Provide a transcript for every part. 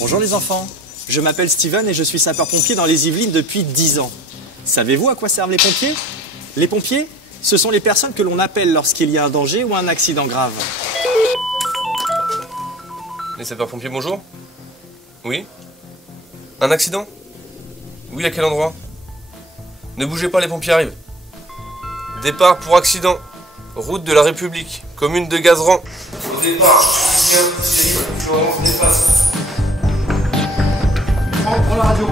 Bonjour les enfants, je m'appelle Steven et je suis sapeur-pompier dans les Yvelines depuis 10 ans. Savez-vous à quoi servent les pompiers? Les pompiers, ce sont les personnes que l'on appelle lorsqu'il y a un danger ou un accident grave. Les sapeurs-pompiers, bonjour. Oui? Un accident? Oui, à quel endroit? Ne bougez pas, les pompiers arrivent. Départ pour accident. Route de la République, commune de Gazeran. Au départ, Florence dépasse. Prends la radio.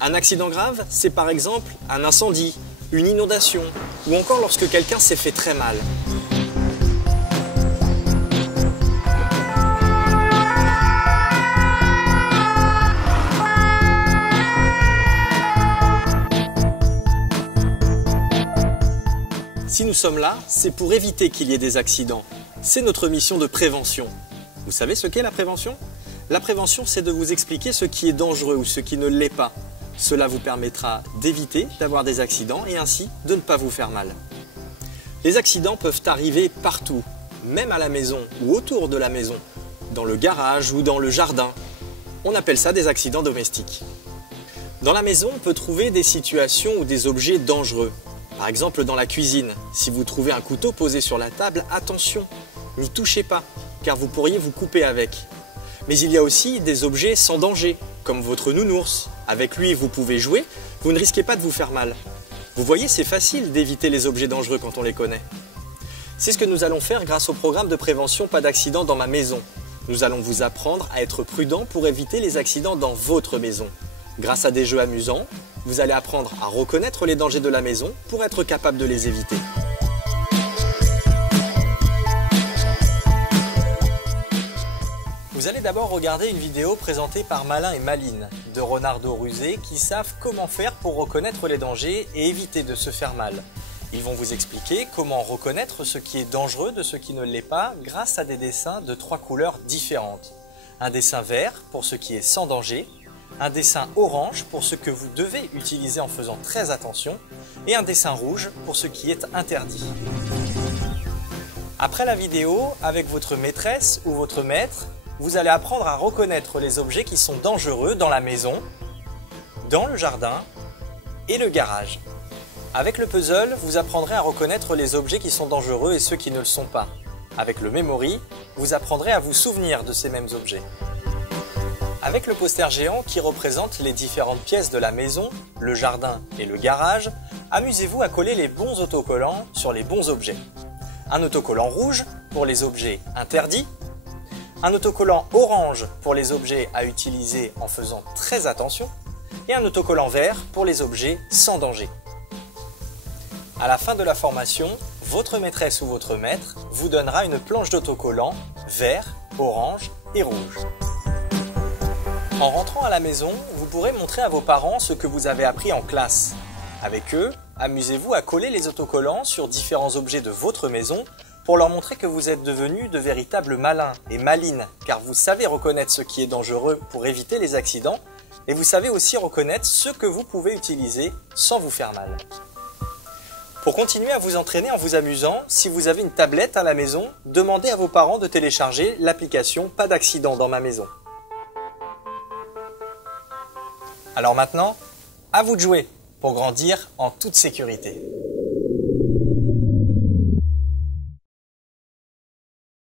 Un accident grave, c'est par exemple un incendie, une inondation, ou encore lorsque quelqu'un s'est fait très mal. Si nous sommes là, c'est pour éviter qu'il y ait des accidents. C'est notre mission de prévention. Vous savez ce qu'est la prévention? La prévention, c'est de vous expliquer ce qui est dangereux ou ce qui ne l'est pas. Cela vous permettra d'éviter d'avoir des accidents et ainsi de ne pas vous faire mal. Les accidents peuvent arriver partout, même à la maison ou autour de la maison, dans le garage ou dans le jardin. On appelle ça des accidents domestiques. Dans la maison, on peut trouver des situations ou des objets dangereux. Par exemple, dans la cuisine, si vous trouvez un couteau posé sur la table, attention, n'y touchez pas, car vous pourriez vous couper avec. Mais il y a aussi des objets sans danger, comme votre nounours. Avec lui, vous pouvez jouer, vous ne risquez pas de vous faire mal. Vous voyez, c'est facile d'éviter les objets dangereux quand on les connaît. C'est ce que nous allons faire grâce au programme de prévention Pas d'accident dans ma maison. Nous allons vous apprendre à être prudent pour éviter les accidents dans votre maison. Grâce à des jeux amusants, vous allez apprendre à reconnaître les dangers de la maison pour être capable de les éviter. Vous allez d'abord regarder une vidéo présentée par Malin et Maline, deux renardeaux rusés qui savent comment faire pour reconnaître les dangers et éviter de se faire mal. Ils vont vous expliquer comment reconnaître ce qui est dangereux de ce qui ne l'est pas grâce à des dessins de 3 couleurs différentes. Un dessin vert pour ce qui est sans danger, un dessin orange pour ce que vous devez utiliser en faisant très attention et un dessin rouge pour ce qui est interdit. Après la vidéo, avec votre maîtresse ou votre maître, vous allez apprendre à reconnaître les objets qui sont dangereux dans la maison, dans le jardin et le garage. Avec le puzzle, vous apprendrez à reconnaître les objets qui sont dangereux et ceux qui ne le sont pas. Avec le memory, vous apprendrez à vous souvenir de ces mêmes objets. Avec le poster géant qui représente les différentes pièces de la maison, le jardin et le garage, amusez-vous à coller les bons autocollants sur les bons objets. Un autocollant rouge pour les objets interdits, un autocollant orange pour les objets à utiliser en faisant très attention et un autocollant vert pour les objets sans danger. À la fin de la formation, votre maîtresse ou votre maître vous donnera une planche d'autocollants vert, orange et rouge. En rentrant à la maison, vous pourrez montrer à vos parents ce que vous avez appris en classe. Avec eux, amusez-vous à coller les autocollants sur différents objets de votre maison pour leur montrer que vous êtes devenus de véritables malins et malines, car vous savez reconnaître ce qui est dangereux pour éviter les accidents et vous savez aussi reconnaître ce que vous pouvez utiliser sans vous faire mal. Pour continuer à vous entraîner en vous amusant, si vous avez une tablette à la maison, demandez à vos parents de télécharger l'application Pas d'accident dans ma maison. Alors maintenant, à vous de jouer pour grandir en toute sécurité.